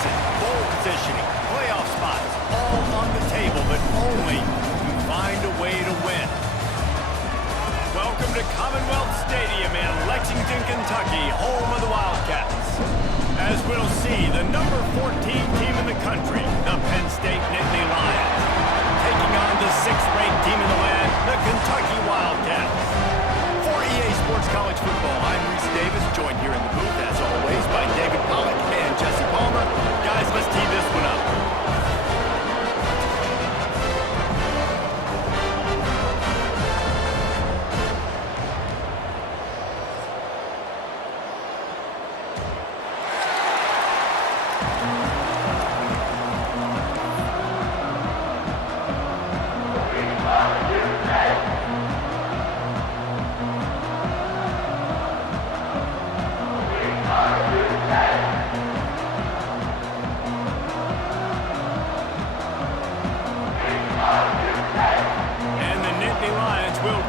Listen, bowl positioning, playoff spots, all on the table, but only if you find a way to win. Welcome to Commonwealth Stadium in Lexington, Kentucky, home of the Wildcats. As we'll see, the number 14 team in the country, the Penn State Nittany Lions, taking on the 6th-ranked team in the land, the Kentucky Wildcats. For EA Sports College Football, I'm Reese Davis, joined here in the booth, as always, by David Pollack and Jesse Palmer. Guys, let's tee this one up.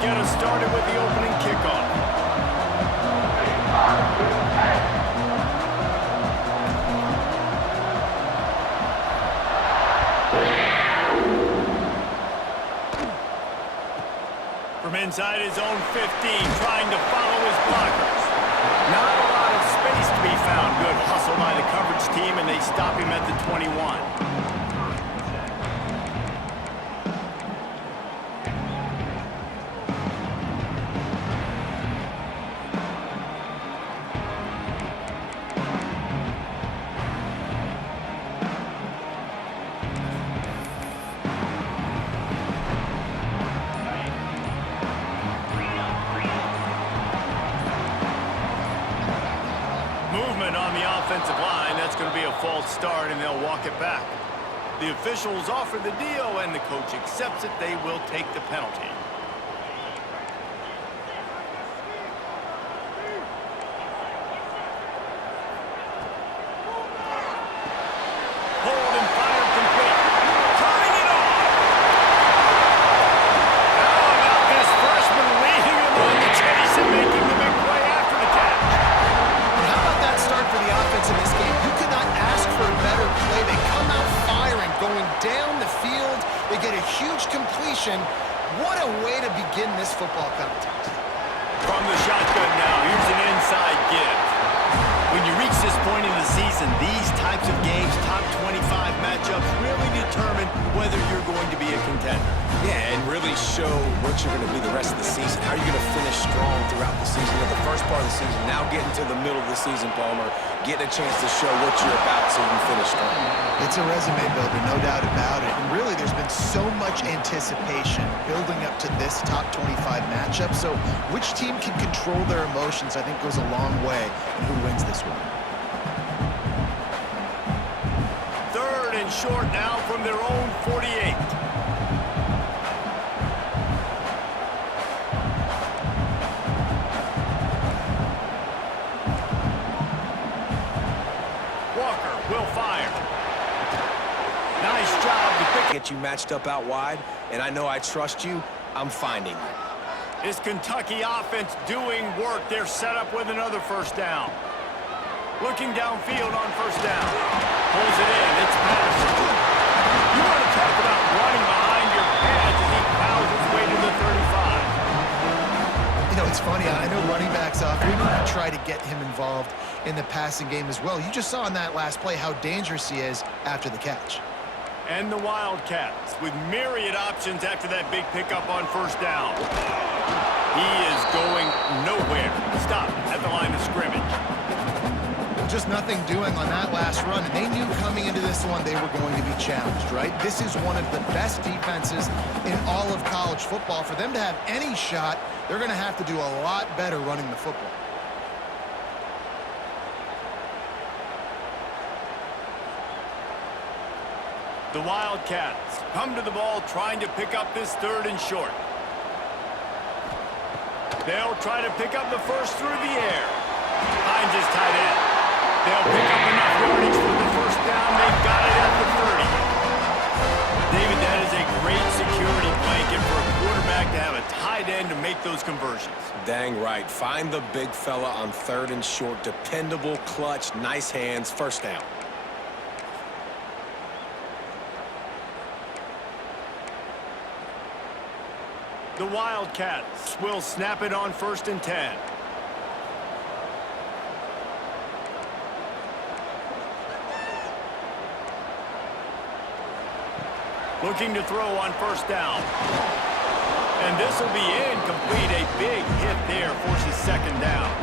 Get us started with the opening kickoff. From inside his own 15, trying to follow his blockers. Not a lot of space to be found. Good hustle by the coverage team, and they stop him at the 21. On the offensive line, that's going to be a false start, and they'll walk it back. The officials offer the deal, and the coach accepts it. They will take the penalty. Hold and fire complete. Turning it on. How about this freshman leading him on the chase and making the big play after the catch? For the offense in this game, you could not ask for a better play. They come out firing, going down the field. They get a huge completion. What a way to begin this football contest. From the shotgun now, here's an inside give. When you reach this point in the season, these types of games, top 25 matchups, really determine whether you're going to be a contender. Yeah, and really show what you're going to be the rest of the season. How are you going to finish strong throughout the season? The first part of the season, now getting to the middle of the season, Palmer, getting a chance to show what you're about so you can finish strong. It's a resume builder, no doubt about it. And really, there's been so much anticipation building up to this top 25 matchup. So which team can control their emotions, I think, goes a long way in who wins this one. Third and short now from their own 48. Will fire. Nice job to pick. Get you matched up out wide, and I know I trust you. I'm finding you. This Kentucky offense doing work. They're set up with another first down. Looking downfield on first down. Pulls it in. It's Patterson. You want to talk about running behind your pads as he plows his way to the 35. You know, it's funny. I know running backs often try to get him involved in the passing game as well. You just saw in that last play how dangerous he is after the catch. And the Wildcats with myriad options after that big pickup on first down. He is going nowhere. Stop at the line of scrimmage. Just nothing doing on that last run, and they knew coming into this one they were going to be challenged, right? This is one of the best defenses in all of college football. For them to have any shot, they're going to have to do a lot better running the football. The Wildcats come to the ball trying to pick up this third and short. They'll try to pick up the first through the air. Hines is tight end. They'll pick up enough yardage for the first down. They've got it at the 30. David, that is a great security blanket for a quarterback to have a tight end to make those conversions. Dang right. Find the big fella on third and short. Dependable, clutch, nice hands, first down. The Wildcats will snap it on 1st and 10. Looking to throw on 1st down. And this will be incomplete. A big hit there forces 2nd down.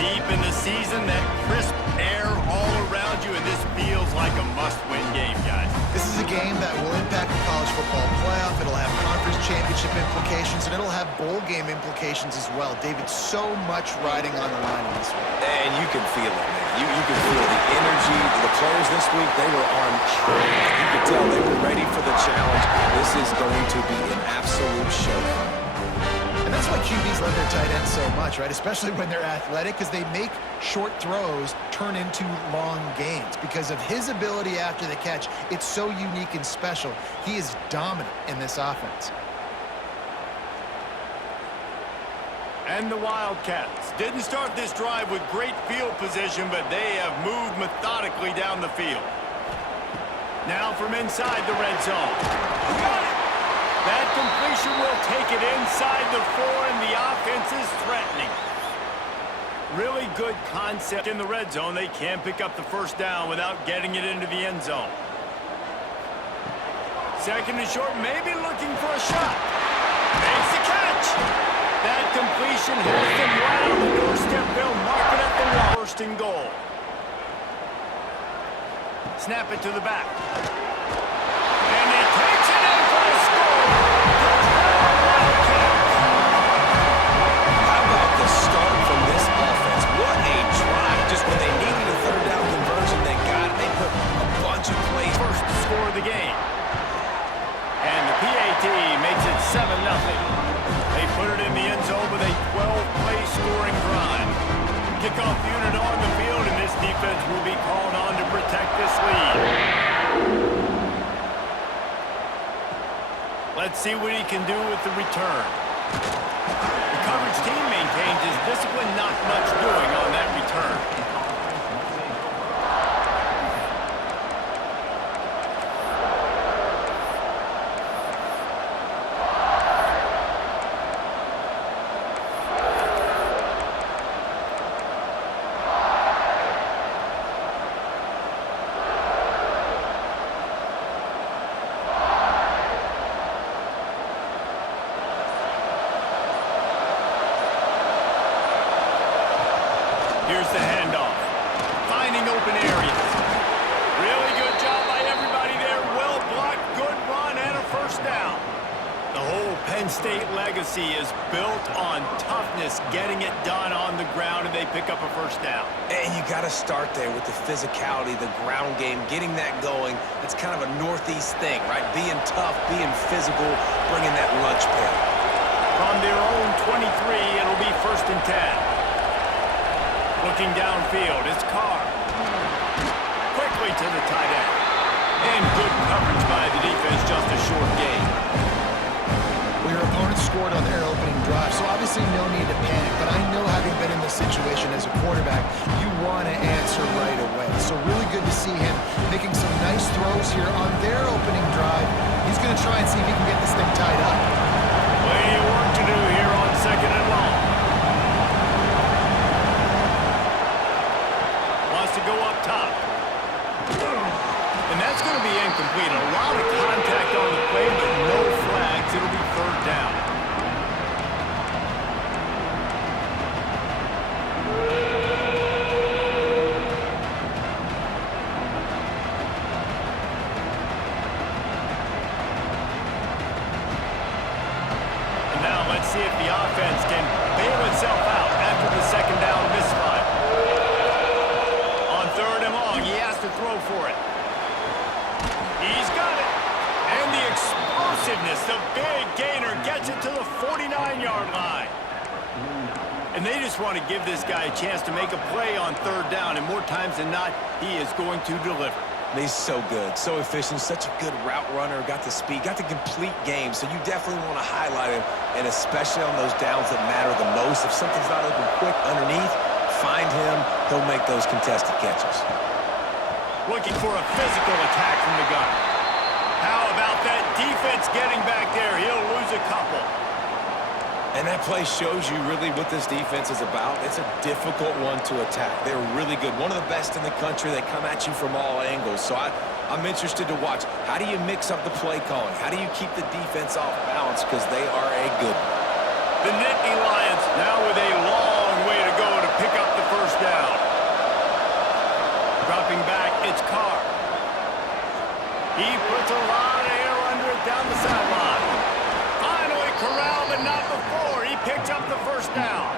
Deep in the season, that crisp air all around you, and this feels like a must-win game, guys. This is a game that will impact the college football playoff. It'll have conference championship implications, and it'll have bowl game implications as well. David, so much riding on the line in this one. And you can feel it, man. You can feel the energy. The players this week, they were on high. You could tell they were ready for the challenge. This is going to be an absolute showdown. And that's why QBs love their tight ends so much, right? Especially when they're athletic, because they make short throws turn into long gains. Because of his ability after the catch, it's so unique and special. He is dominant in this offense. And the Wildcats didn't start this drive with great field position, but they have moved methodically down the field. Now from inside the red zone. Got it! That completion will take it inside the 4, and the offense is threatening. Really good concept in the red zone. They can pick up the 1st down without getting it into the end zone. 2nd and short, maybe looking for a shot. Makes the catch. That completion has them right on the doorstep. They'll mark it at the wall. 1st and goal. Snap it to the back. And he takes it in for a score. How about the start from this offense? What a drive. Just when they needed a 3rd down conversion, they got it. They put a bunch of plays. First score of the game. And the PAT makes it 7-0. They put it in the end zone with a 12-play scoring drive. Kickoff unit on the field, and this defense will be called on to protect this lead. Let's see what he can do with the return. The coverage team maintains his discipline, not much doing on that return. Here's the handoff. Finding open areas. Really good job by everybody there. Well blocked, good run, and a 1st down. The whole Penn State legacy is built on toughness, getting it done on the ground, and they pick up a 1st down. And you got to start there with the physicality, the ground game, getting that going. It's kind of a Northeast thing, right? Being tough, being physical, bringing that lunch pail. From their own 23, it'll be 1st and 10. Looking downfield, it's Carr. Quickly to the tight end. And good coverage by the defense, just a short gain. Well, your opponent scored on their opening drive, so obviously no need to panic. But I know, having been in this situation as a quarterback, you want to answer right away. So really good to see him making some nice throws here on their opening drive. He's going to try and see if he can get this thing tied up. Plenty of work to do here on 2nd and long. To go up top. And that's going to be incomplete. A lot of contact on the play, but no flags. It'll be 3rd down. And now let's see if the offense can bail itself out after the 2nd down misfire. 3rd and long, he has to throw for it. He's got it. And the explosiveness, the big gainer, gets it to the 49-yard line. And they just want to give this guy a chance to make a play on 3rd down, and more times than not, he is going to deliver. He's so good, so efficient, such a good route runner, got the speed, got the complete game, so you definitely want to highlight him, and especially on those downs that matter the most. If something's not open quick underneath, find him, he'll make those contested catches. Looking for a physical attack from the gun. How about that defense getting back there? He'll lose a couple. And that play shows you really what this defense is about. It's a difficult one to attack. They're really good. One of the best in the country. They come at you from all angles. So I'm interested to watch. How do you mix up the play calling? How do you keep the defense off balance? Because they are a good one. The Nittany Lions now with a long way to go to pick up the first down. Dropping back, it's Carr. He puts a lot of air under it down the sideline. Finally corralled, but not before. He picked up the first down.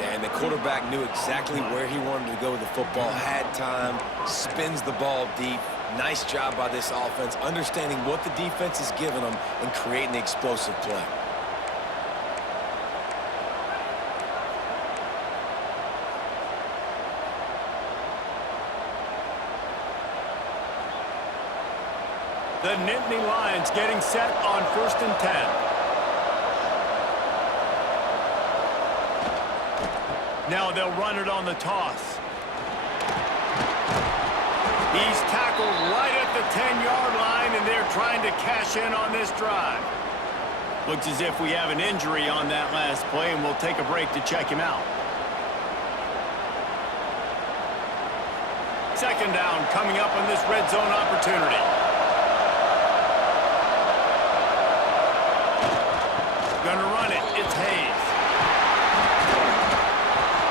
Yeah, and the quarterback knew exactly where he wanted to go with the football, had time, spins the ball deep. Nice job by this offense, understanding what the defense is giving them and creating the explosive play. The Nittany Lions getting set on 1st and 10. Now they'll run it on the toss. He's tackled right at the 10-yard line, and they're trying to cash in on this drive. Looks as if we have an injury on that last play, and we'll take a break to check him out. Second down coming up on this red zone opportunity. Gonna run it. It's Hayes.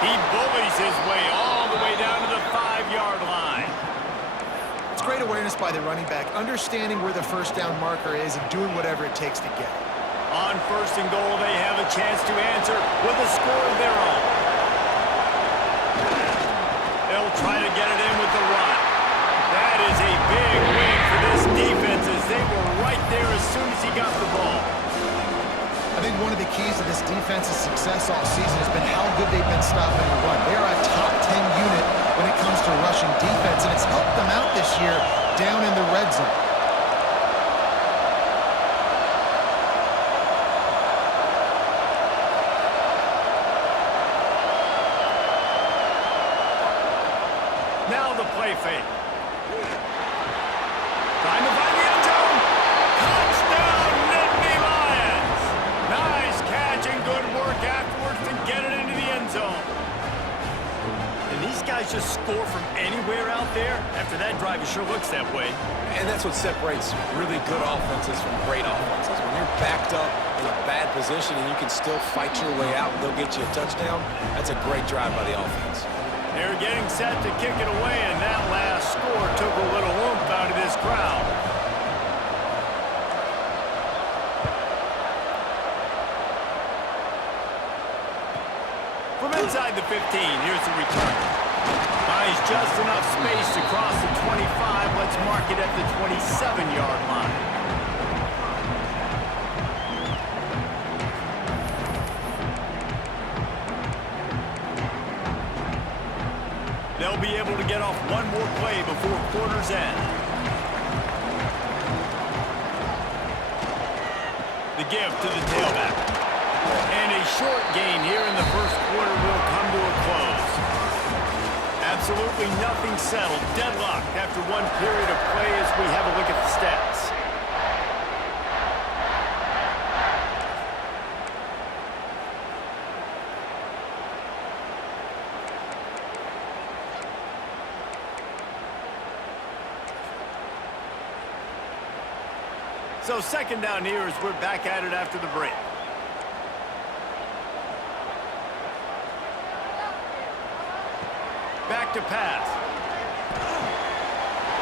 He bullies his way all the way down to the 5-yard line. It's great awareness by the running back, understanding where the first down marker is and doing whatever it takes to get it. On 1st and goal, they have a chance to answer with a score of their own. They'll try to get it in with the run. That is a big win for this defense as they were right there as soon as he got the ball. I think one of the keys to this defense's success all season has been how good they've been stopping the run. They are a top 10 unit when it comes to rushing defense, and it's helped them out this year down in the red zone. Now the play fake. Trying to find the end zone. Touchdown, Nittany Lions. Nice catch and good work afterwards to get it into the end zone. And these guys just score from anywhere out there. After that drive, it sure looks that way. And that's what separates really good offenses from great offenses. When you're backed up in a bad position and you can still fight your way out and they'll get you a touchdown, that's a great drive by the offense. They're getting set to kick it away, and that last score took a little oomph out of this crowd. From inside the 15, here's the return. Buys just enough space to cross the 25. Let's mark it at the 27-yard line. They'll be able to get off one more play before quarter's end. The give to the tailback. And a short gain here in the first quarter will come to a close. Absolutely nothing settled. Deadlocked after one period of play as we have a look at the stats. So second down here as we're back at it after the break. Back to pass.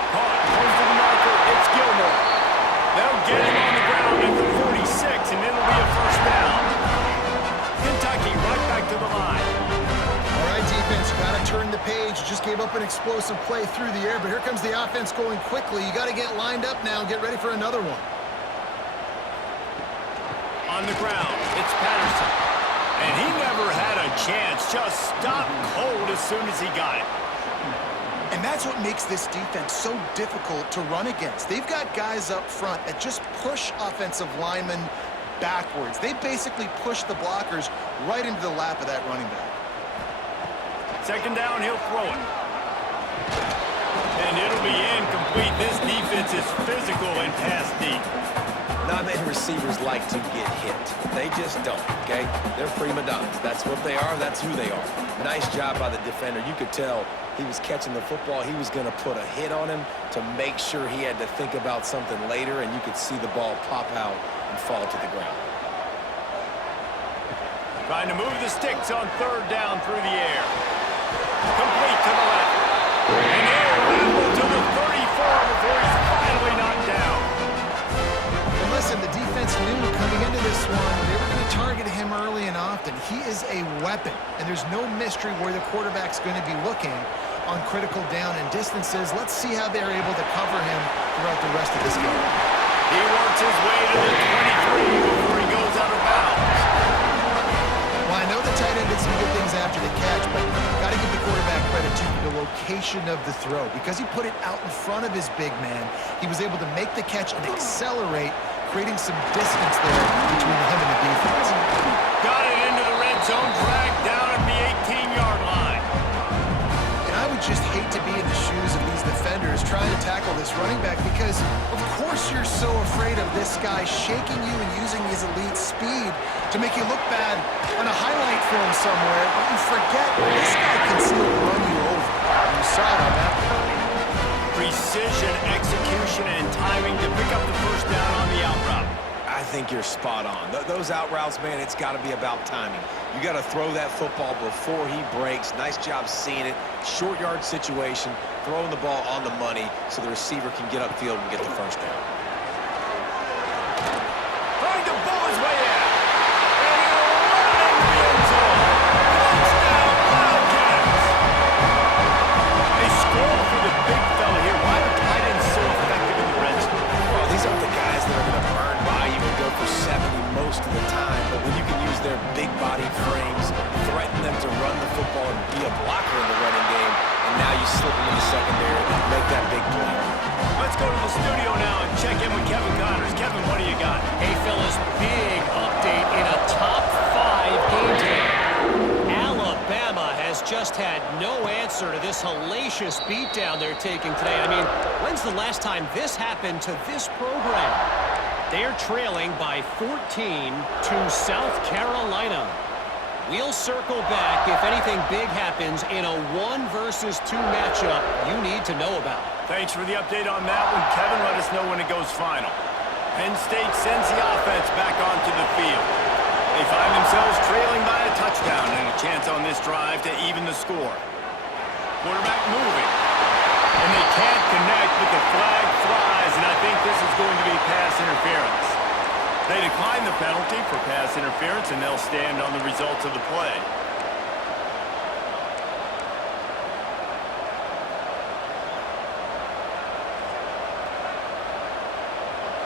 Caught, close to the marker, it's Gilmore. They'll get him on the ground at the 46, and it'll be a first down. Kentucky right back to the line. All right, defense, you got to turn the page. You just gave up an explosive play through the air, but here comes the offense going quickly. You got to get lined up now and get ready for another one. On the ground, it's Patterson. And he never had a chance, just stopped cold as soon as he got it. And that's what makes this defense so difficult to run against. They've got guys up front that just push offensive linemen backwards. They basically push the blockers right into the lap of that running back. Second down, he'll throw it. And it'll be incomplete. This defense is physical and pass deep. Not many receivers like to get hit. They just don't, okay? They're prima donnas. That's what they are. That's who they are. Nice job by the defender. You could tell he was catching the football. He was going to put a hit on him to make sure he had to think about something later, and you could see the ball pop out and fall to the ground. Trying to move the sticks on third down through the air. Complete to the left. And air ramble to the 34 before he's finally knocked down. And listen, the defense knew coming into this one, they were going to target him early and often. He is a weapon, and there's no mystery where the quarterback's going to be looking on critical down and distances. Let's see how they're able to cover him throughout the rest of this game. He works his way to the 23 before he goes out of bounds. Well, I know the tight end did some good things after the catch, but got to give the quarterback credit to the location of the throw. Because he put it out in front of his big man, he was able to make the catch and accelerate, creating some distance there between him and the defense. Got it into the red zone, dragged down at the 18-yard line. And I would just hate to be in the shoes of these defenders trying to tackle this running back because, of course, you're so afraid of this guy shaking you and using his elite speed to make you look bad on a highlight film somewhere, but you forget this guy can still run you over. You saw it on that one. Precision, execution, and timing to pick up the first down on the out route. I think you're spot on. Those out routes, man, it's got to be about timing. You got to throw that football before he breaks. Nice job seeing it. Short yard situation, throwing the ball on the money so the receiver can get upfield and get the first down. Trying to bull his way out. And he'll run into the end zone. Touchdown, Wildcats. They score for the big fella here. Why are tight ends so effective in the red zone? Well, these aren't the guys that are going to burn by you and go for 70 most of the time, but when you can use their big body frames, threaten them to run the football and be a blocker in the running game, and now you slip them in the secondary and make that big play. Let's go to the studio now and check in with Kevin Connors. Kevin, what do you got? Hey, fellas, big update in a top 5 game day. Alabama has just had no answer to this hellacious beatdown they're taking today. I mean, when's the last time this happened to this program? They're trailing by 14 to South Carolina. We'll circle back if anything big happens in a 1 versus 2 matchup you need to know about. Thanks for the update on that one, Kevin. Let us know when it goes final. Penn State sends the offense back onto the field. They find themselves trailing by a touchdown and a chance on this drive to even the score. Quarterback moving. And they can't connect, but the flag flies, and I think this is going to be pass interference. They decline the penalty for pass interference, and they'll stand on the results of the play.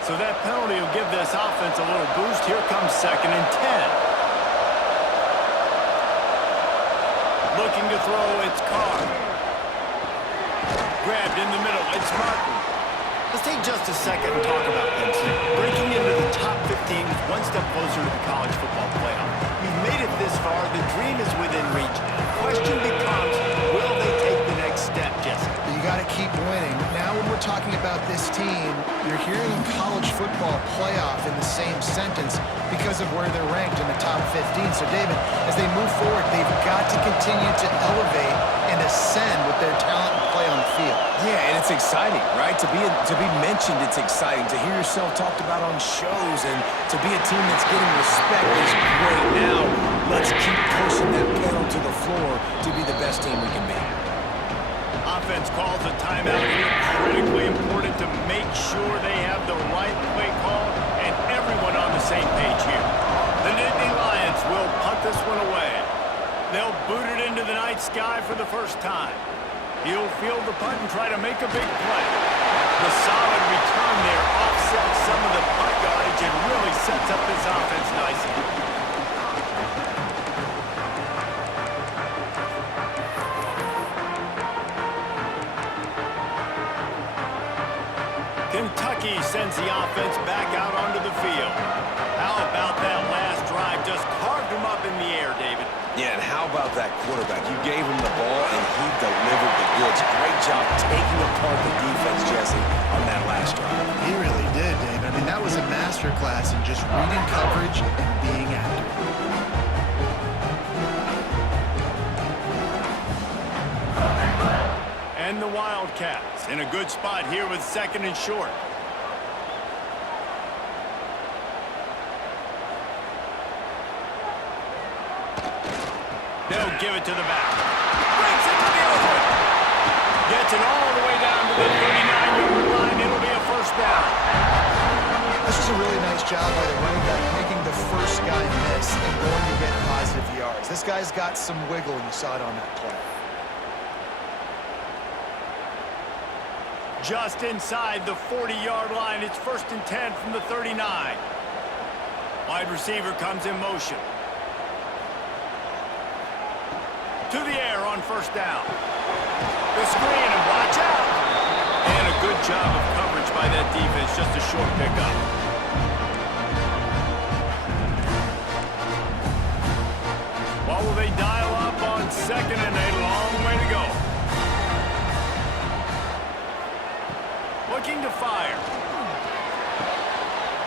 So that penalty will give this offense a little boost. Here comes 2nd and 10. Looking to throw, it's Carr. Grabbed in the middle, it's Martin. Let's take just a second and talk about Penn State. Breaking into the top 15, one step closer to the college football playoff. You've made it this far, the dream is within reach. Question becomes, will they take the next step, Jesse? You got to keep winning. Now when we're talking about this team, you're hearing college football playoff in the same sentence because of where they're ranked in the top 15. So, David, as they move forward, they've got to continue to elevate and ascend with their talent and play on the field. Yeah, and it's exciting, right? To be mentioned, it's exciting. To hear yourself talked about on shows and to be a team that's getting respect is great. Now, let's keep pushing that pedal to the floor to be the best team we can be. Offense calls a timeout here. Critically important to make sure they have the right play call and everyone on the same page here. The Nittany Lions will punt this one away. They'll boot it into the night sky for the first time. He'll field the punt and try to make a big play. The solid return there offsets some of the punt yardage and really sets up this offense nicely. Kentucky sends the offense back out onto the field. How about that last drive? Just carved him up in the air, David. Yeah, and how about that quarterback? You gave him the ball, and he delivered the goods. Great job taking apart the defense, Jesse, on that last drive. He really did, David. I mean, that was a masterclass in just reading coverage and being accurate. And the Wildcats in a good spot here with 2nd and short. They'll give it to the back. Brings it to the open. Gets it all the way down to the 39-yard line. It'll be a first down. This was a really nice job by the running back, making the first guy miss and going to get positive yards. This guy's got some wiggle, and you saw it on that play. Just inside the 40-yard line. It's 1st and 10 from the 39. Wide receiver comes in motion. To the air on first down. The screen, and watch out. And a good job of coverage by that defense. Just a short pickup. What will they dial up on 2nd and a long way to go? Looking to fire.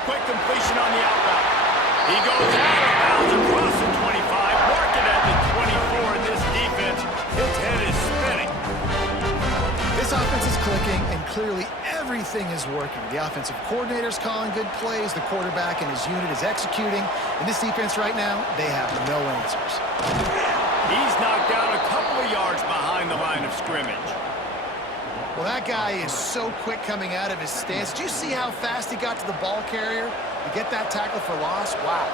Quick completion on the out route. He goes out of bounds across the 25, marking at the 24, and this defense, its head is spinning. This offense is clicking, and clearly everything is working. The offensive coordinator's calling good plays. The quarterback and his unit is executing. And this defense right now, they have no answers. He's knocked down a couple of yards behind the line of scrimmage. Well, that guy is so quick coming out of his stance. Did you see how fast he got to the ball carrier to get that tackle for loss? Wow.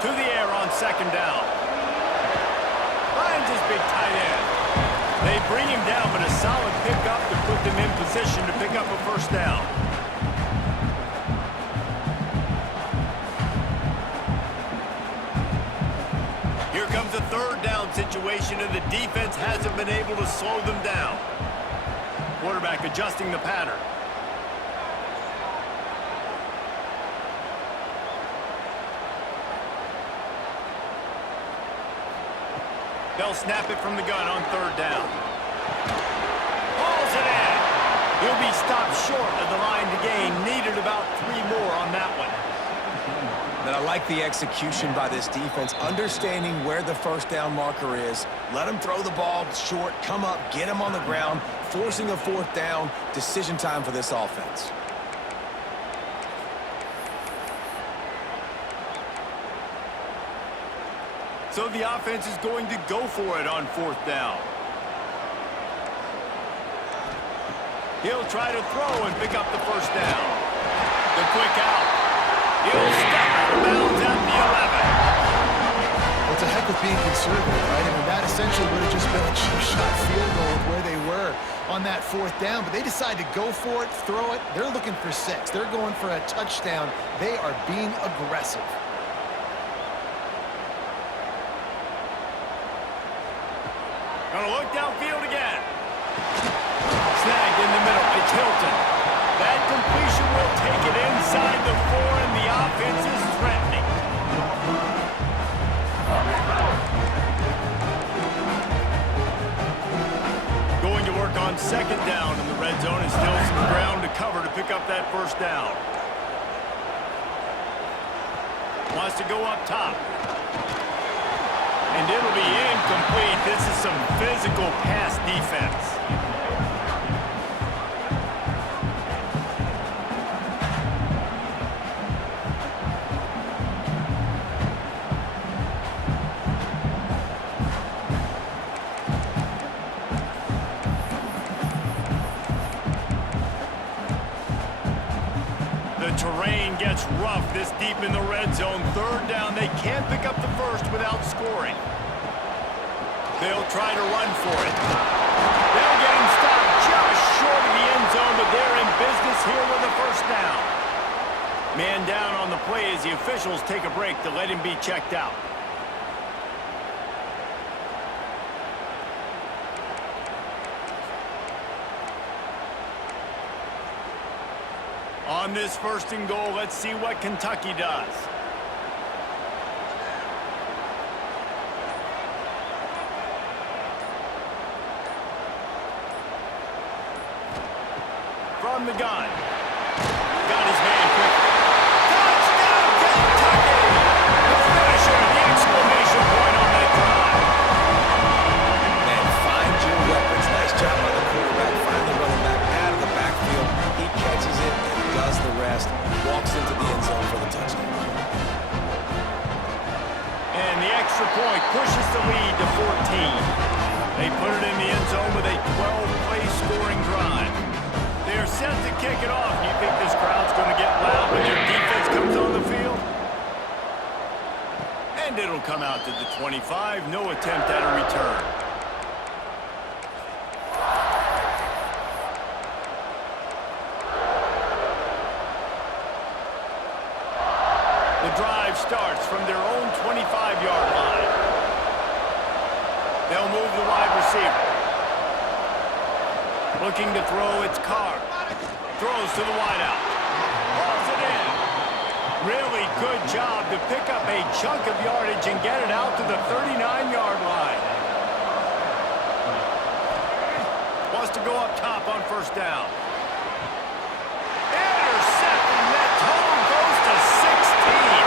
To the air on 2nd down. Finds his big tight end. They bring him down, but a solid pickup to put them in position to pick up a first down. Here comes a 3rd down situation, and the defense hasn't been able to slow them down. Quarterback adjusting the pattern. They'll snap it from the gun on 3rd down. Hauls it in. He'll be stopped short of the line to gain. Needed about 3 more on that one. But I like the execution by this defense, understanding where the first down marker is. Let him throw the ball short, come up, get him on the ground, forcing a 4th down. Decision time for this offense. So the offense is going to go for it on 4th down. He'll try to throw and pick up the first down. The quick out. He'll step out of bounds at the 11. Well, it's a heck of being conservative, right? I mean, that essentially would have just been a cheap-shot field goal of where they were on that 4th down, but they decided to go for it, throw it. They're looking for 6. They're going for a touchdown. They are being aggressive. Gonna look downfield again. Snagged in the middle. It's Hilton. That completion will take it inside the 4, and the offense is threatening. Going to work on 2nd down in the red zone, and still some ground to cover to pick up that first down. Wants to go up top. And it'll be incomplete. This is some physical pass defense. The terrain gets rough this deep in the red zone. 3rd down. They can't pick up the first without scoring. They'll try to run for it. They'll get him stopped just short of the end zone, but they're in business here with a first down. Man down on the play as the officials take a break to let him be checked out. On this 1st and goal, let's see what Kentucky does. from the gun. Got his man quick. Touchdown, Kentucky! The finisher, the exclamation point on that drive. Man, find your weapons. Nice job by the quarterback, finally running back out of the backfield. He catches it and does the rest. Walks into the end zone for the touchdown. And the extra point pushes the lead to 14. They put it in the end zone with a 12-play scoring drive. They're set to kick it off. Do you think this crowd's going to get loud when their defense comes on the field? And it'll come out to the 25. No attempt at a return. The drive starts from their own 25-yard line. They'll move the wide receiver. Looking to throw, it's Carr. Throws to the wideout. Hauls it in. Really good job to pick up a chunk of yardage and get it out to the 39-yard line. Wants to go up top on first down. Intercepted, and that total goes to 16.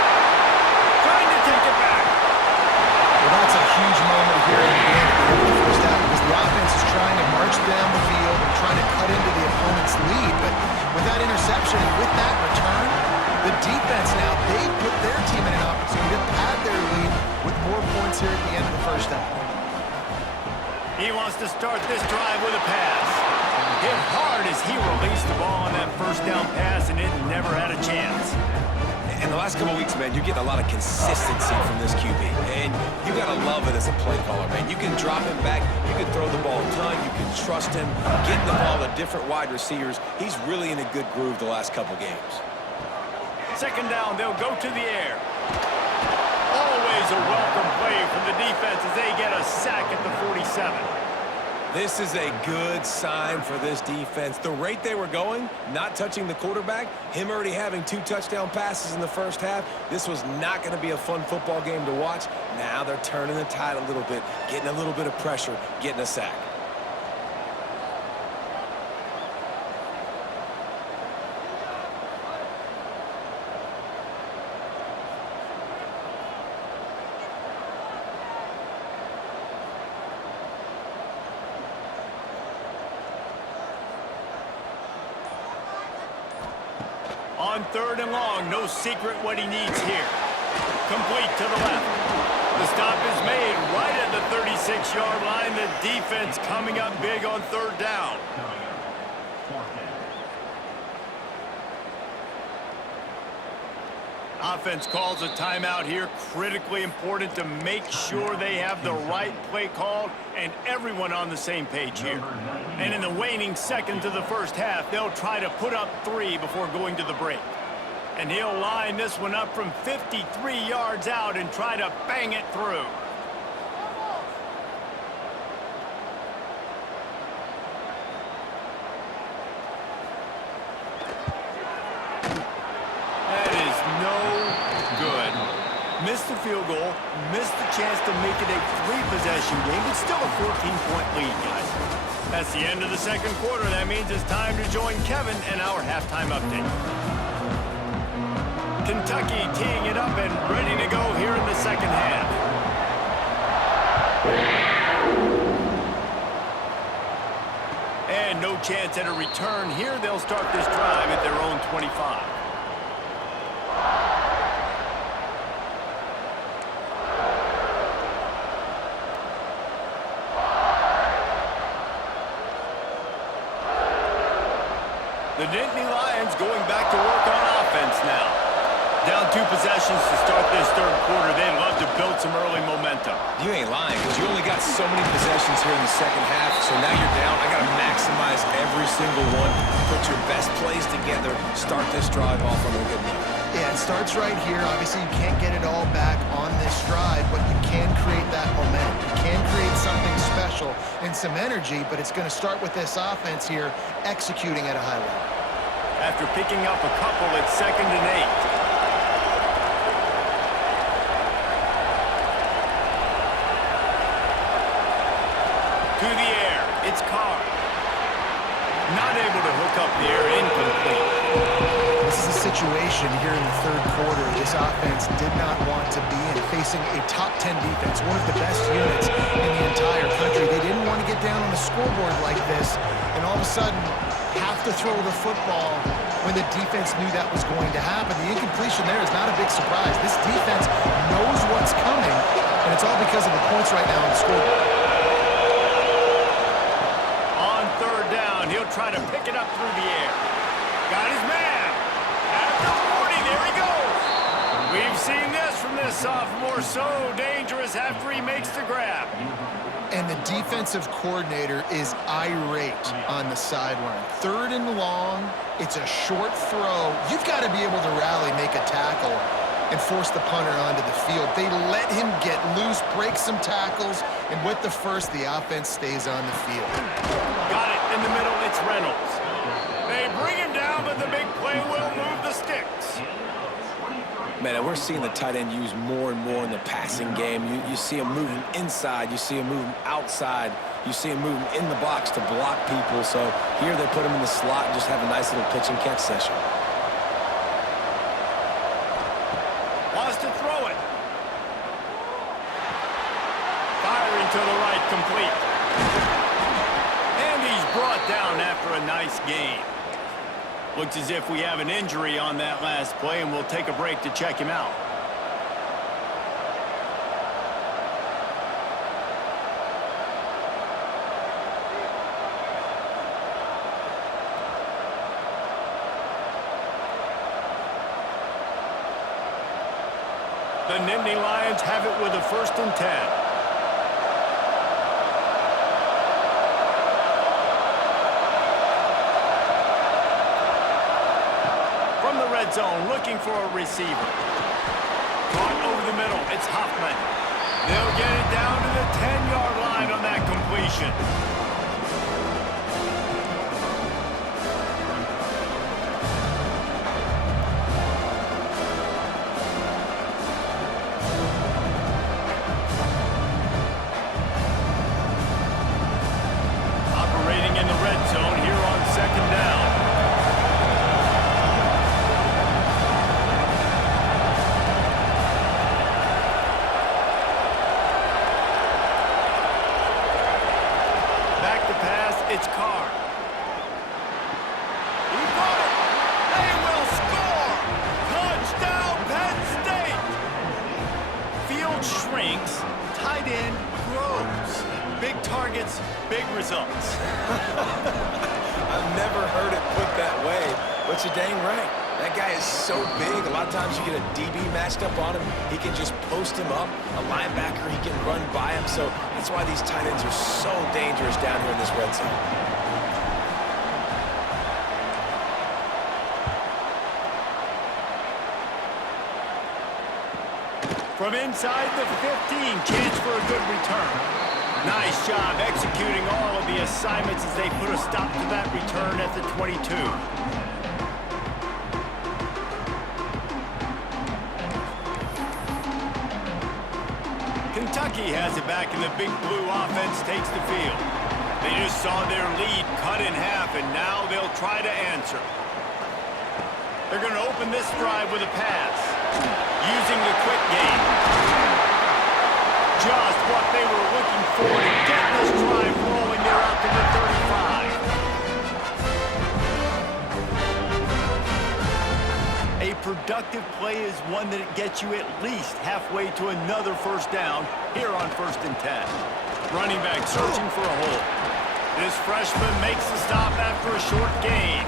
Trying to take it back. Well, that's a huge moment here at the end of the first half because the offense is trying to march down the field and trying to cut into the opponent's lead. But with that interception and with that return, the defense now, they put their team in an opportunity to pad their lead with more points here at the end of the first half. He wants to start this drive with a pass. Hit hard as he released the ball on that first down pass, and it never had a chance. In the last couple of weeks, man, you're getting a lot of consistency from this QB. And you got to love it as a play caller, man. You can drop him back. You can throw the ball a ton. You can trust him. Getting the ball to different wide receivers. He's really in a good groove the last couple games. Second down, they'll go to the air. Always a welcome play from the defense as they get a sack at the 47. This is a good sign for this defense. The rate they were going, not touching the quarterback, him already having 2 touchdown passes in the first half, this was not going to be a fun football game to watch. Now they're turning the tide a little bit, getting a little bit of pressure, getting a sack. On third and long, no secret what he needs here. Complete to the left. The stop is made right at the 36-yard line. The defense coming up big on third down. Offense calls a timeout here. Critically important to make sure they have the right play called and everyone on the same page here. And in the waning seconds of the first half, they'll try to put up 3 before going to the break. And he'll line this one up from 53 yards out and try to bang it through. That is no good. Missed the field goal, missed the chance to make it a 3-possession game, but still a 14-point lead, guys. That's the end of the second quarter. That means it's time to join Kevin and our halftime update. Kentucky teeing it up and ready to go here in the second half. And no chance at a return here. They'll start this drive at their own 25. The Nittany Lions going back to work on offense now. Down 2 possessions to start this third quarter. They'd love to build some early momentum. You ain't lying, because you only got so many possessions here in the second half, so now you're down. I got to maximize every single one. Put your best plays together. Start this drive off on a good note. Yeah, it starts right here. Obviously, you can't get it all back on this drive, but you can create that momentum. You can create something special and some energy, but it's going to start with this offense here executing at a high level. After picking up a couple, it's 2nd and 8. To the air, it's Carr. Not able to hook up the air, incomplete. This is a situation here in the third quarter this offense did not want to be in, facing a top 10 defense, one of the best units in the entire country. They didn't want to get down on the scoreboard like this, and all of a sudden have to throw the football when the defense knew that was going to happen. The incompletion there is not a big surprise. This defense knows what's coming, and it's all because of the points right now on the scoreboard. On third down, he'll try to pick it up through the air. Got his man. After 40, there he goes. We've seen this from this sophomore, so dangerous after he makes the grab. And the defensive coordinator is irate on the sideline. Third and long, it's a short throw. You've got to be able to rally, make a tackle, and force the punter onto the field. They let him get loose, break some tackles, and with the first, the offense stays on the field. Got it in the middle, it's Reynolds. They bring him down, but the big play will move the sticks. Man, we're seeing the tight end used more and more in the passing game. You see him moving inside. You see him moving outside. You see him moving in the box to block people. So here they put him in the slot and just have a nice little pitch and catch session. Wants to throw it. Firing to the right, complete. And he's brought down after a nice gain. Looks as if we have an injury on that last play, and we'll take a break to check him out. The Nittany Lions have it with a 1st and 10. Red zone, looking for a receiver. Caught over the middle, it's Hoffman. They'll get it down to the 10-yard line on that completion. Operating in the red zone here on 2nd down. It's Carr. He got it. They will score. Touchdown, Penn State. Field shrinks. Tight end grows. Big targets, big results. I've never heard it put that way, but you're dang right. That guy is so big. A lot of times you get a DB matched up on him. He can just post him up. A linebacker, he can run by him. So that's why these tight ends are so dangerous down here in this red zone. From inside the 15, chance for a good return. Nice job executing all of the assignments as they put a stop to that return at the 22. Kentucky has it back, and the Big Blue offense takes the field. They just saw their lead cut in half, and now they'll try to answer. They're going to open this drive with a pass, using the quick game. Just what they were looking for to get this drive rolling. They're out to the 35. A productive play is one that gets you at least halfway to another 1st down here on 1st and 10. Running back searching for a hole. This freshman makes the stop after a short gain.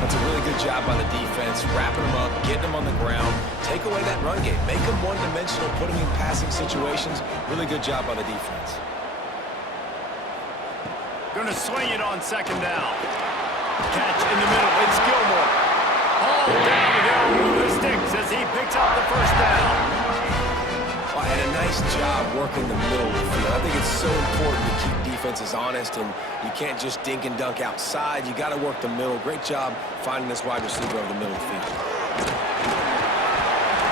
That's a really good job by the defense, wrapping them up, getting them on the ground, take away that run game, make them one-dimensional, put them in passing situations. Really good job by the defense. Going to swing it on 2nd down. Catch in the middle, it's Gilmore. All down the hill, move the sticks as he picks up the 1st down. Well, and a nice job working the middle of the field. I think it's so important to keep defenses honest, and you can't just dink and dunk outside. You got to work the middle. Great job finding this wide receiver over the middle of the field.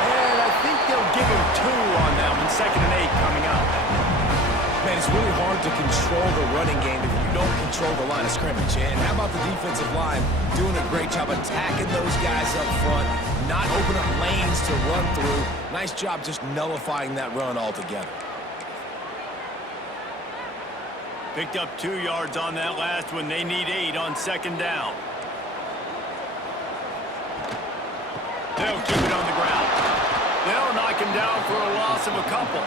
And I think they'll give him 2 on that one. 2nd and 8 coming up. Man, it's really hard to control the running game if you don't control control the line of scrimmage. And how about the defensive line doing a great job attacking those guys up front, not opening up lanes to run through. Nice job just nullifying that run altogether. Picked up 2 yards on that last one. They need 8 on second down. They'll keep it on the ground. They'll knock him down for a loss of a couple.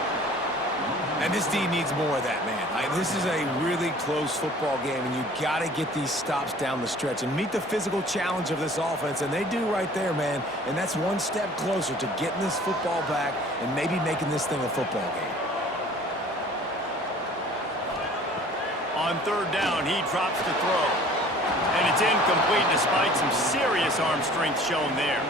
And this D needs more of that, man. This is a really close football game, and you got to get these stops down the stretch and meet the physical challenge of this offense, and they do right there, man. And that's one step closer to getting this football back and maybe making this thing a football game. On third down, he drops to throw. And it's incomplete despite some serious arm strength shown there.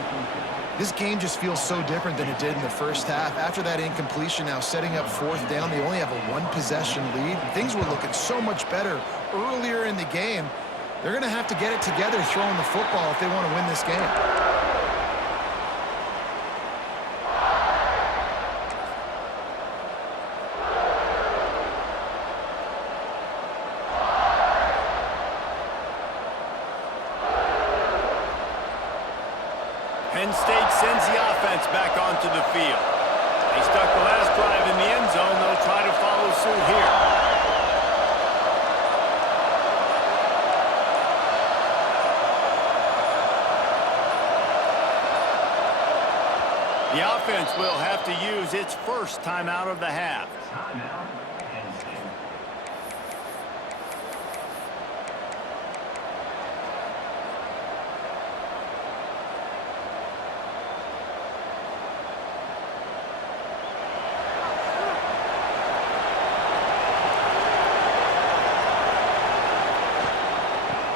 This game just feels so different than it did in the first half. After that incompletion, now setting up fourth down, they only have a 1-possession lead. Things were looking so much better earlier in the game. They're going to have to get it together throwing the football if they want to win this game. Penn State sends the offense back onto the field. They stuck the last drive in the end zone. They'll try to follow suit here. The offense will have to use its first timeout of the half.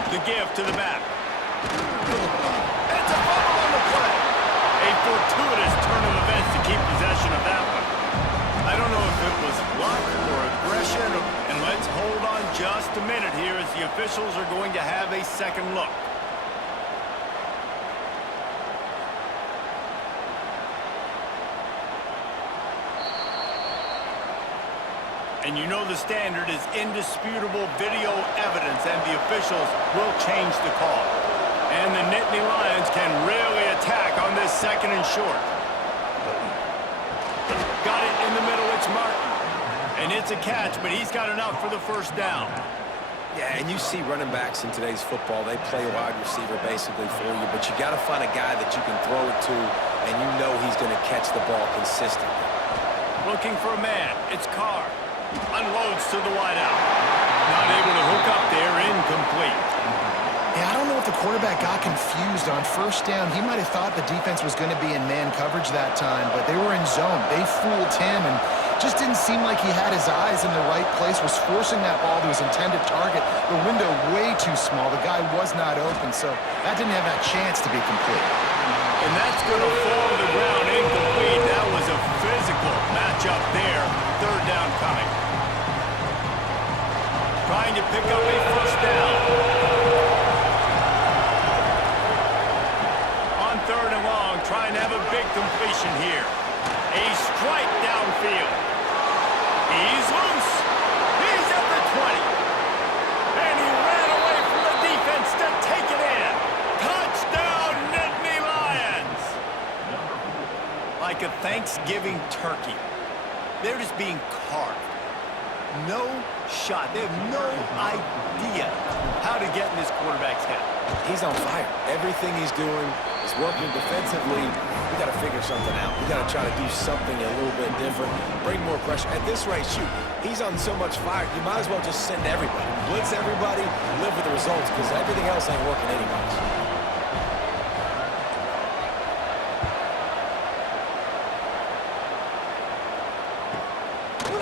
The give to the back. It's a fumble on the play. A fortuitous turn of events to keep possession of that one. I don't know if it was luck or aggression, and let's hold on just a minute here as the officials are going to have a second look. And you know the standard is indisputable video evidence, and the officials will change the call. And the Nittany Lions can really attack on this second and short. Got it in the middle, it's Martin. And it's a catch, but he's got enough for the first down. Yeah, and you see running backs in today's football, they play wide receiver basically for you, but you got to find a guy that you can throw it to, and you know he's going to catch the ball consistently. Looking for a man, it's Carr. Unloads to the wideout. Not able to hook up there, incomplete. Yeah, I don't know if the quarterback got confused on first down. He might have thought the defense was going to be in man coverage that time, but they were in zone. They fooled him and just didn't seem like he had his eyes in the right place, was forcing that ball to his intended target. The window way too small. The guy was not open, so that didn't have that chance to be complete. And that's going to fall to the ground, incomplete. That was a physical matchup there. Third down coming. Trying to pick up a first down. On third and long, trying to have a big completion here. A strike downfield. He's loose. He's at the 20. And he ran away from the defense to take it in. Touchdown, Nittany Lions. Like a Thanksgiving turkey. They're just being carved. No shot. They have no idea how to get in this quarterback's head. He's on fire. Everything he's doing is working defensively. We got to figure something out. We got to try to do something a little bit different, bring more pressure. At this rate, shoot, he's on so much fire, you might as well just send everybody. Blitz everybody, live with the results, because everything else ain't working anyways.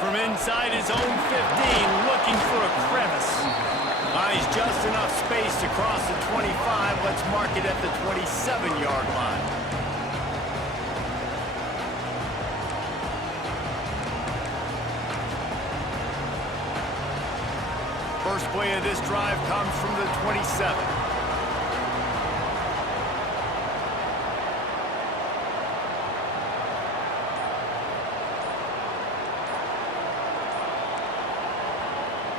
From inside his own 15, looking for a crevice. Buys just enough space to cross the 25. Let's mark it at the 27-yard line. First play of this drive comes from the 27.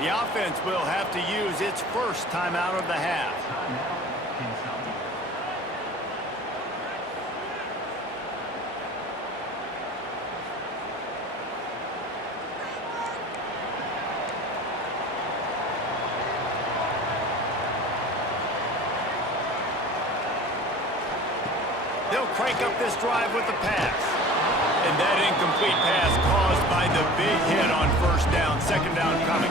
The The offense will have to use its first timeout of the half. They'll crank up this drive with the pass. And that incomplete pass caused by the big hit on first down. Second down coming.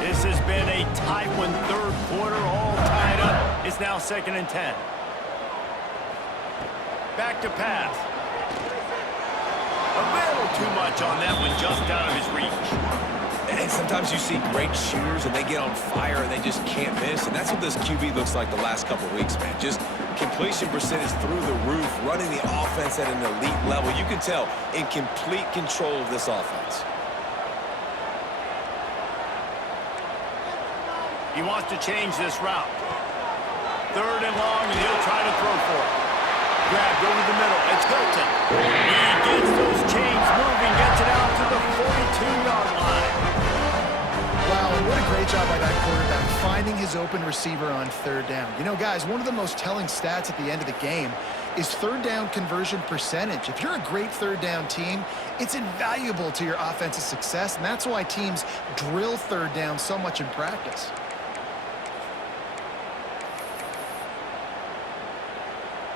This has been a tight one, third quarter, all tied up. It's now 2nd and 10. Back to pass. A little too much on that one, just out of his reach. And sometimes you see great shooters and they get on fire and they just can't miss. And that's what this QB looks like the last couple of weeks, man. Just completion percentage through the roof, running the offense at an elite level. You can tell in complete control of this offense. He wants to change this route. 3rd and long, and he'll try to throw for it. Grabbed over the middle. It's Hilton. He gets those chains moving, gets it out to the 42-yard line. Wow, and what a great job by that quarterback, finding his open receiver on 3rd down. You know, guys, one of the most telling stats at the end of the game is 3rd down conversion percentage. If you're a great 3rd down team, it's invaluable to your offensive success, and that's why teams drill 3rd down so much in practice.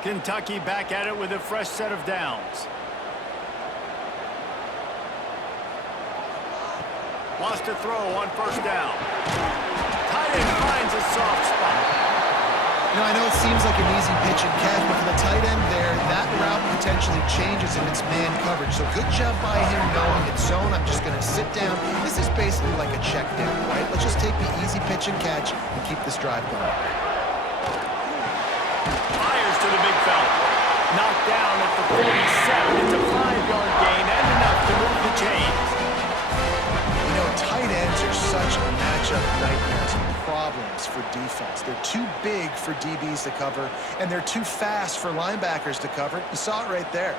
Kentucky back at it with a fresh set of downs. Wants to throw on first down. Tight end finds a soft spot. You know, I know it seems like an easy pitch and catch, but for the tight end there, that route potentially changes if it's man coverage. So good job by him knowing it's zone. I'm just going to sit down. This is basically like a check down, right? Let's just take the easy pitch and catch and keep this drive going. Fires to the big fella. Knocked down at the 47. It's a 5-yard gain and enough to move the chains. You know, tight ends are such matchup nightmares and problems for defense. They're too big for DBs to cover, and they're too fast for linebackers to cover. You saw it right there.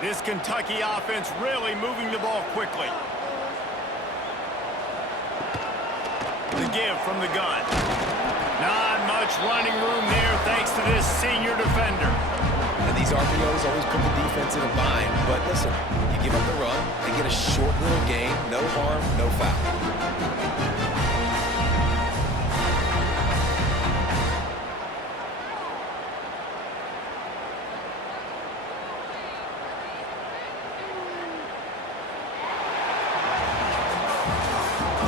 This Kentucky offense really moving the ball quickly. The give from the gun. Not much running room there thanks to this senior defender. And these RPOs always put the defense in a bind. But listen, you give up the run, they get a short little gain, no harm, no foul.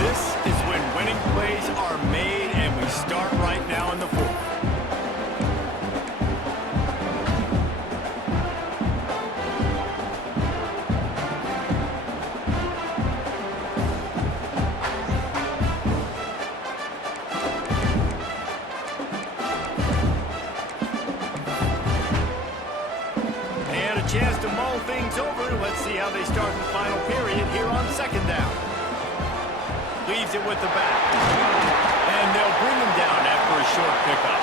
This is when winning plays are made, and we start right now in the 4th. And a chance to mull things over. Let's see how they start the final period here on 2nd down. Leaves it with the back. And they'll bring him down after a short pickup.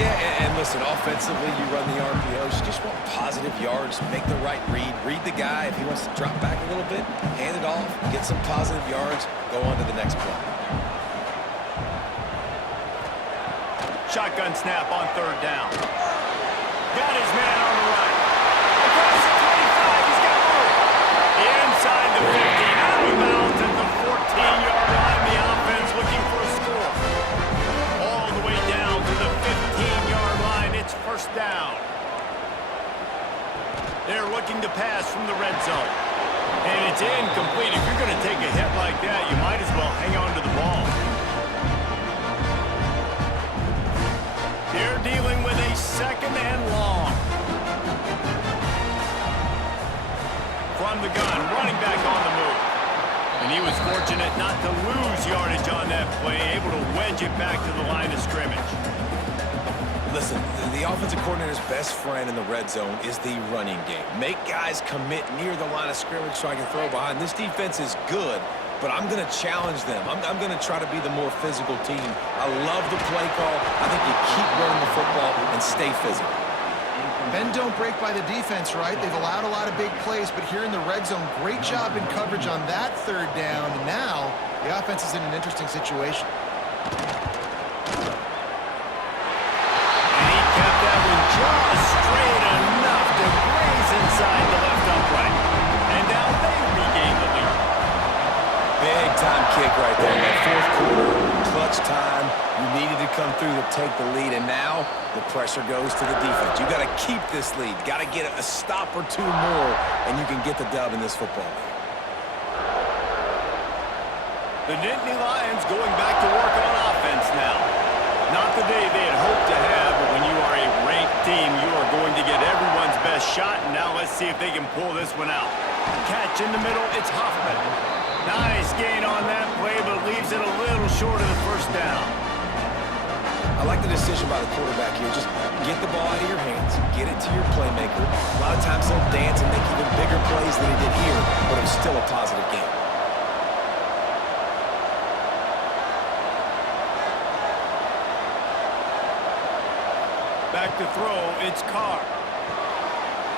Yeah, and listen, offensively, you run the RPOs. You just want positive yards, make the right read. Read the guy. If he wants to drop back a little bit, hand it off, get some positive yards, go on to the next play. Shotgun snap on 3rd down. Got his man on the right. Across the 25, he's got room. Inside the 50, out of bounds at the 14-yard line. The offense looking for a score. All the way down to the 15-yard line. It's 1st down. They're looking to pass from the red zone. And it's incomplete. If you're going to take a hit like that, you might as well hang on to the ball. They're dealing with a 2nd and long. From the gun, running back on the move. And he was fortunate not to lose yardage on that play, able to wedge it back to the line of scrimmage. Listen, the offensive coordinator's best friend in the red zone is the running game. Make guys commit near the line of scrimmage so I can throw behind. This defense is good, but I'm going to challenge them. I'm going to try to be the more physical team. I love the play call. I think you keep running the football and stay physical. Bend don't break by the defense, right? They've allowed a lot of big plays, but here in the red zone, great job in coverage on that third down. And now the offense is in an interesting situation. And he kept that one just straight enough to graze inside the left upright. And now they regain the lead. Big time kick right there. That fourth quarter, clutch time. You needed to come through to take the lead, and now the pressure goes to the defense. You got to keep this lead. Got to get a stop or two more, and you can get the dub in this football game. The Nittany Lions going back to work on offense now. Not the day they had hoped to have, but when you are a ranked team, you are going to get everyone's best shot, and now let's see if they can pull this one out. Catch in the middle, it's Hoffman. Nice gain on that play, but leaves it a little short of the first down. I like the decision by the quarterback here. Just get the ball out of your hands, get it to your playmaker. A lot of times they'll dance and make even bigger plays than he did here, but it was still a positive game. Back to throw, it's Carr.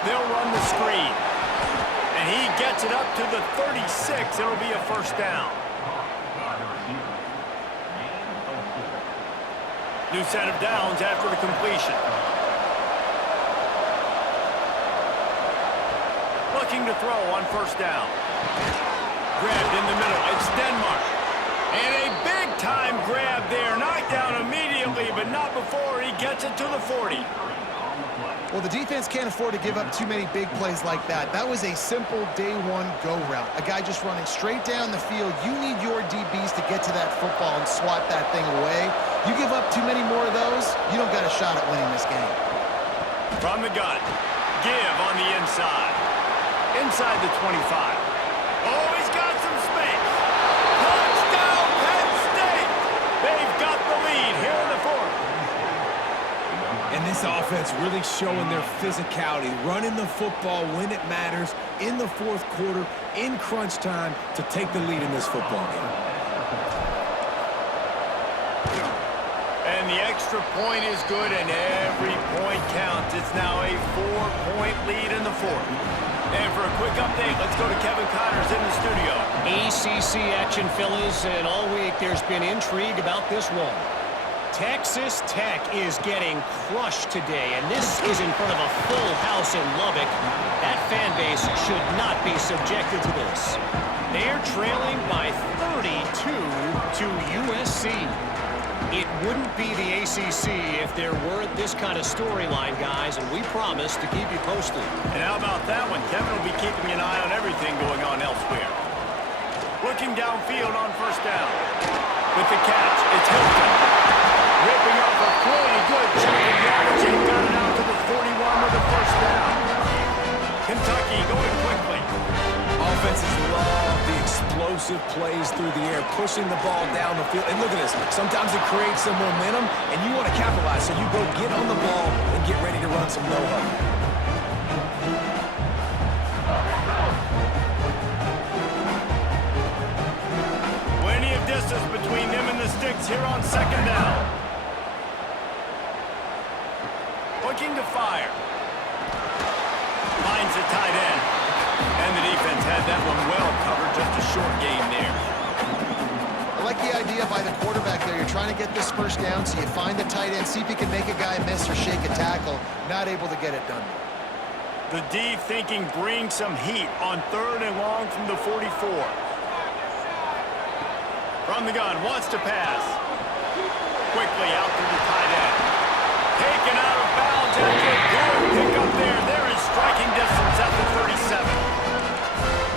They'll run the screen. And he gets it up to the 36. It'll be a first down. New set of downs after the completion. Looking to throw on first down. Grabbed in the middle. It's Denmark. And a big-time grab there. Knocked down immediately, but not before he gets it to the 40. Well, the defense can't afford to give up too many big plays like that. That was a simple day-one go route. A guy just running straight down the field. You need your DBs to get to that football and swat that thing away. You give up too many more of those, you don't got a shot at winning this game. From the gun. Give on the inside. Inside the 25. Oh, he's got some space. Touchdown, Penn State! They've got the lead here in the fourth. And this offense really showing their physicality, running the football when it matters, in the fourth quarter, in crunch time, to take the lead in this football game. And the extra point is good, and every point counts. It's now a 4-point lead in the fourth. And for a quick update, let's go to Kevin Connors in the studio. ACC action, fellas, and all week there's been intrigue about this one. Texas Tech is getting crushed today, and this is in front of a full house in Lubbock. That fan base should not be subjected to this. They're trailing by 32 to USC. It wouldn't be the ACC if there weren't this kind of storyline, guys, and we promise to keep you posted. And how about that one? Kevin will be keeping an eye on everything going on elsewhere. Looking downfield on first down. With the catch, it's Hilton. Ripping off a pretty good chunk of yardage. He got it out to the 41 with the first down. Kentucky going quickly. Offenses love the explosive plays through the air, pushing the ball down the field. And look at this. Sometimes it creates some momentum, and you want to capitalize. So you go get on the ball and get ready to run some no-huddle. Plenty of distance between them and the sticks here on second down. Looking to fire. Finds the tight end. And the defense had that one well covered. Just a short game there. I like the idea by the quarterback there. You're trying to get this first down, so you find the tight end, see if you can make a guy miss or shake a tackle. Not able to get it done. The D thinking bring some heat on third and long from the 44. From the gun, wants to pass. Quickly out to the tight end. Taken out of bounds after a good pick up there. There is striking distance at the 37.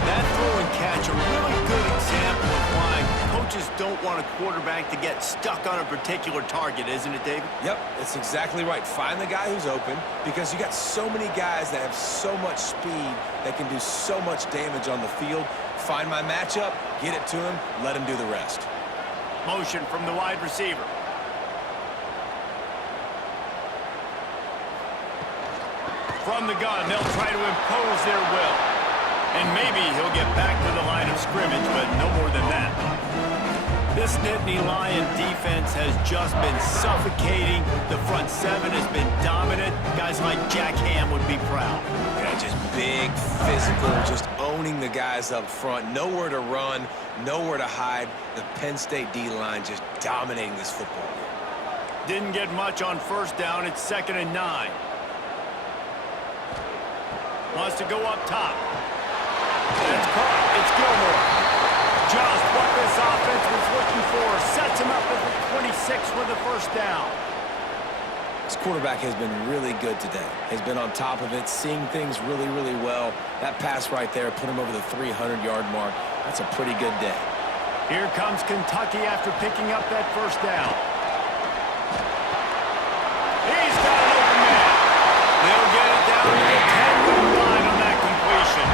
That throw and catch, a really good example of why coaches don't want a quarterback to get stuck on a particular target, isn't it, David? Yep, that's exactly right. Find the guy who's open, because you got so many guys that have so much speed that can do so much damage on the field. Find my matchup, get it to him, let him do the rest. Motion from the wide receiver. From the gun, they'll try to impose their will. And maybe he'll get back to the line of scrimmage, but no more than that. This Nittany Lion defense has just been suffocating. The front seven has been dominant. Guys like Jack Ham would be proud. Yeah, just big, physical, just owning the guys up front. Nowhere to run, nowhere to hide. The Penn State D-line just dominating this football game. Didn't get much on first down. It's 2nd and 9. Wants to go up top. It's caught. It's Gilmore. Just what this offense was looking for. Sets him up at the 26 with the first down. This quarterback has been really good today. Has been on top of it, seeing things really, really well. That pass right there put him over the 300-yard mark. That's a pretty good day. Here comes Kentucky after picking up that first down. He's got an open man. They'll get it down to the 10-yard line on that completion.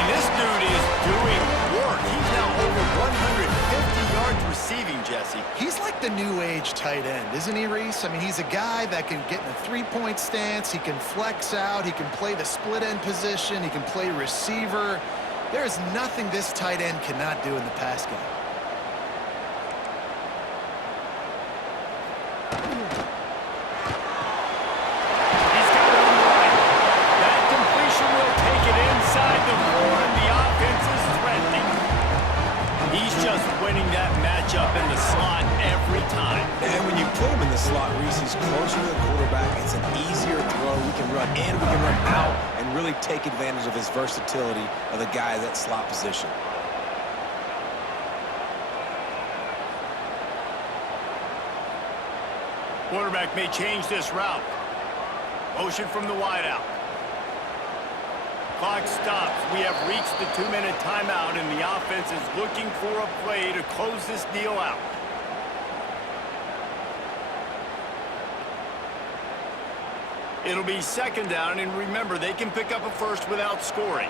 And this dude is doing work. He's now over 150 yards receiving, Jesse. He's like the new age tight end, isn't he, Reese? I mean, he's a guy that can get in a three-point stance. He can flex out. He can play the split end position. He can play receiver. There is nothing this tight end cannot do in the pass game. He's got it on the right. That completion will take it inside the 4, and the offense is threatening. He's just winning that matchup in the slot every time. And when you put him in the slot, Reese, he's closer to the quarterback. It's an easier throw. We can run in, we can run out, and really take advantage of his versatility of the guy at that slot position. Quarterback may change this route. Motion from the wideout. Clock stops. We have reached the 2-minute timeout, and the offense is looking for a play to close this deal out. It'll be 2nd down, and remember, they can pick up a first without scoring.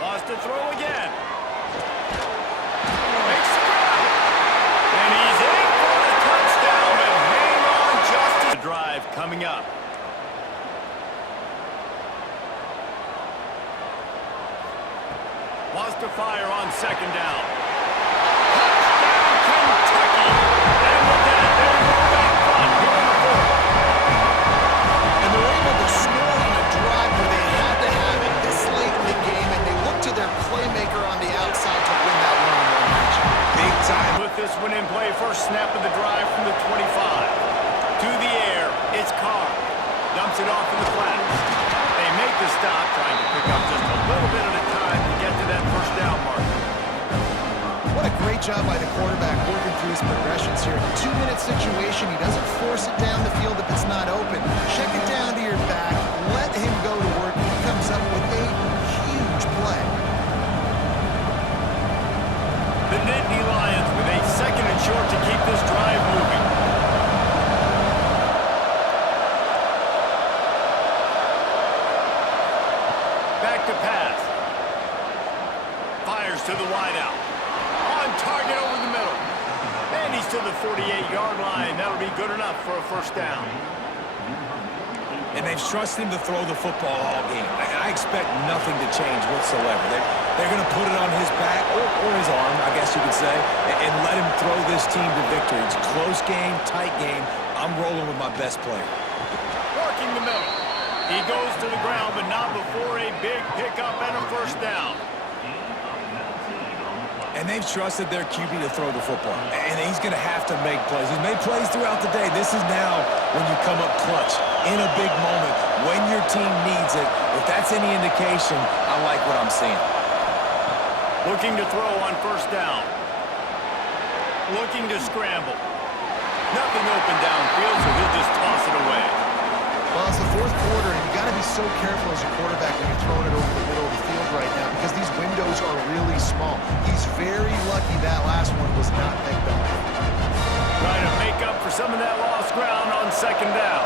Lost to throw again. Makes the grab. And he's in for a touchdown, but hang on just as the drive coming up. Wants to fire on 2nd down. Touchdown, Kentucky! And with that, they move out front here in the 4th. And they're able to score on a drive where they had to have it this late in the game, and they look to their playmaker on the outside to win that one-on-one matchup. Big time. Put this one in play. First snap of the drive from the 25. To the air, it's Carr. Dumps it off in the flats. They make the stop, trying to pick up just a little bit at a time to get to that first down mark. What a great job by the quarterback working through his progressions here. In a 2-minute situation, he doesn't force it down the field if it's not open. Check it down to your back, let him go to work, and he comes up with a huge play. The Nittany Lions with a 2nd and short to keep this drive moving. Back to pass. Fires to the wideout. On target over the middle. And he's to the 48-yard line. That'll be good enough for a first down. And they've trusted him to throw the football all game. I expect nothing to change whatsoever. They're going to put it on his back, or his arm, I guess you could say, and let him throw this team to victory. It's a close game, tight game. I'm rolling with my best player. Working the middle. He goes to the ground, but not before a big pickup and a first down. And they've trusted their QB to throw the football. And he's going to have to make plays. He's made plays throughout the day. This is now when you come up clutch in a big moment when your team needs it. If that's any indication, I like what I'm seeing. Looking to throw on first down. Looking to scramble. Nothing open downfield, so he'll just toss it away. Well, it's the 4th quarter, and you got to be so careful as a quarterback when you're throwing it over the middle of the field right now because these windows are really small. He's very lucky that last one was not picked up. Trying to make up for some of that lost ground on 2nd down.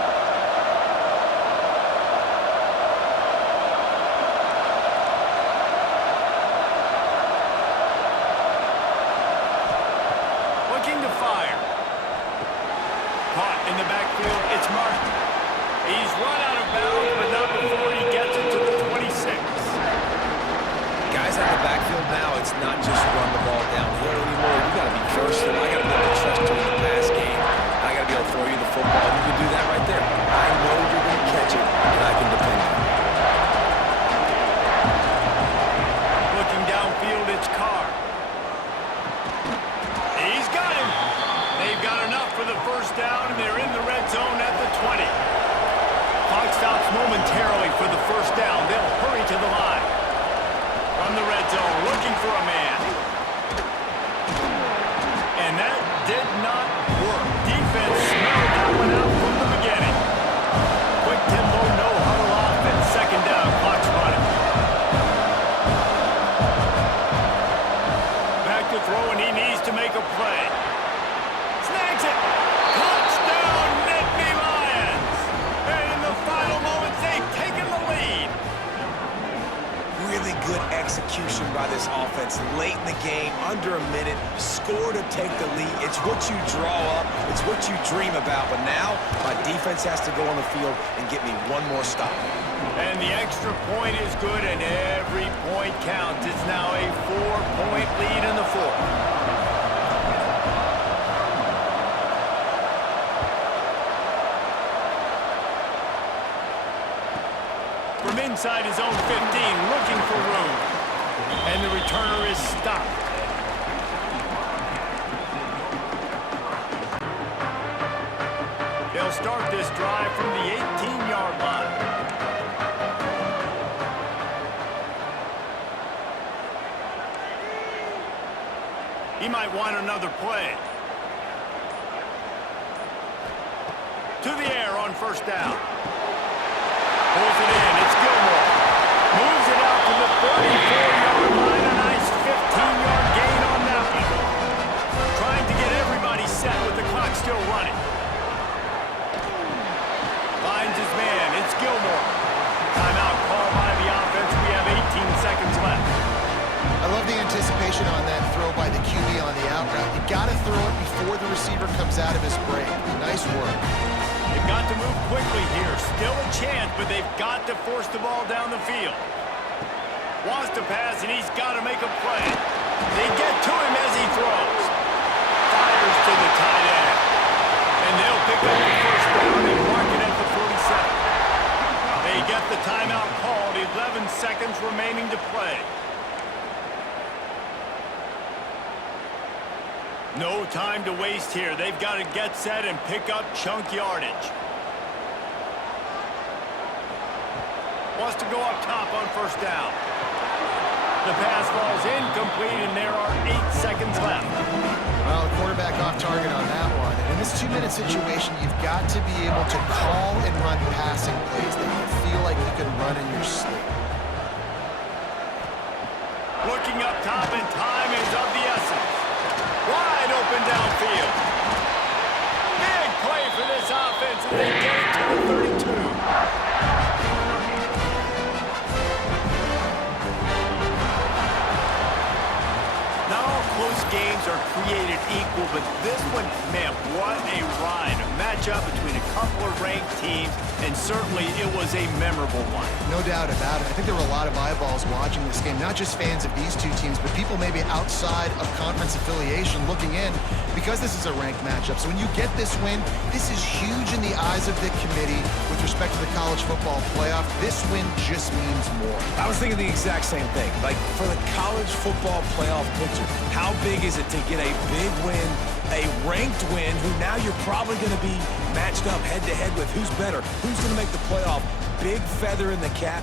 Looking to fire. Caught in the backfield. It's Martin. He's run out of bounds, but first down, and they're in the red zone at the 20. Clock stops momentarily for the first down. They'll hurry to the line. From the red zone, looking for a man. And that did not work. Defense smelled that one out from the beginning. Quick tempo, no huddle offense. Second down, clock's running. Back to throw, and he needs to make a play. Snags it. Touchdown, Nittany Lions. And in the final moments, they've taken the lead. Really good execution by this offense. Late in the game, under a minute, score to take the lead. It's what you draw up. It's what you dream about. But now, my defense has to go on the field and get me one more stop. And the extra point is good, and every point counts. It's now a 4-point lead in the fourth. From inside his own 15, looking for room. And the returner is stopped. They'll start this drive from the 18-yard line. He might want another play. To the air on first down. Pulls it in. It's Gilmore. Moves it out to the 34-yard line. A nice 15-yard gain on that one. Trying to get everybody set with the clock still running. Finds his man. It's Gilmore. Timeout called by the offense. We have 18 seconds left. I love the anticipation on that throw by the QB on the out route. You got to throw it before the receiver comes out of his break. Nice work. They've got to move quickly here. Still a chance, but they've got to force the ball down the field. Wants to pass, and he's got to make a play. They get to him as he throws. Fires to the tight end. And they'll pick up the first down and mark it at the 47. They get the timeout called. 11 seconds remaining to play. No time to waste here. They've got to get set and pick up chunk yardage. Wants to go up top on first down. The pass falls incomplete, and there are 8 seconds left. Well, the quarterback off target on that one. And in this 2-minute situation, you've got to be able to call and run passing plays that you feel like you can run in your sleep. Looking up top, and time is of the essence. Wide open downfield. Big play for this offense, and they get it to the 32. Not all close games are created equal, but this one, man, what a ride. A matchup between a couple of ranked teams, and certainly it was a memorable one. No doubt about it. I think there were a lot of eyeballs watching this game, not just fans of these two teams, but people maybe outside of conference affiliation looking in because this is a ranked matchup. So when you get this win, this is huge in the eyes of the committee with respect to the college football playoff. This win just means more. I was thinking the exact same thing. Like, for the college football playoff picture, how big is it to get a big win, a ranked win, who now you're probably going to be matched up head-to-head with who's better, who's going to make the playoff. Big feather in the cap.